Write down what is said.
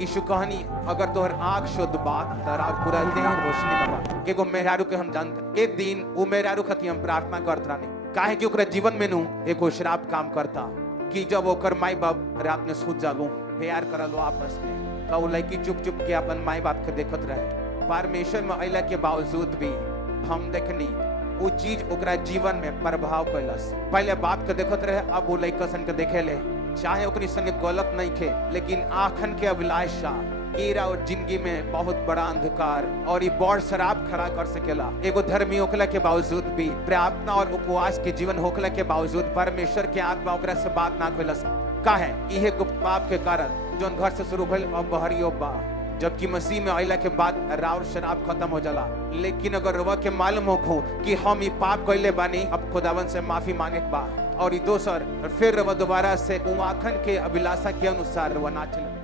यीशु कहनी अगर तोहर आँख शुद्ध बात तोहरा पूरा देह रोशनी में बा। एगो मेहरारू के हम जानते एक दिन वो मेहरारू खातिर हम प्रार्थना करत रहनी काहे कि ओकरा जीवन में नु एगो श्राप काम करता कि जब ओकर माई बाप रात में सूत जालू प्यार करलो आपस में तो वो लड़की चुप चुप के अपन माई बाप के देखत रहे। परमेश्वर में अइला के बावजूद भी हम देखनी वो चीज ओकरा जीवन में प्रभाव कैलस। पहले बाप के देखत रहे अब वो लड़का सन के देखे ले चाहे ओकरी संगे गलत नहीं थे लेकिन आँखन के अभिलाषा ईरा और जिंदगी में बहुत बड़ा अंधकार और ये बड़ शराब खड़ा कर सकेला। एगो धर्मी होखला के बावजूद भी प्रार्थना और उपवास के जीवन होखला के बावजूद परमेश्वर के आत्मा ओकरा से बात ना कैलस। काहे इहे गुप्त पाप के कारण जोन घर से शुरू भइल अब बहरियो बा जबकि मसीह में आइला के बाद राव शराब खत्म हो जाला। लेकिन अगर रवा के मालूम हो कि हम ये पाप कैले बानी अब खुदावन से माफी मांगे बा और ये दोसर फिर रवा दोबारा से आँखन के अभिलाषा के अनुसार रवा ना चले।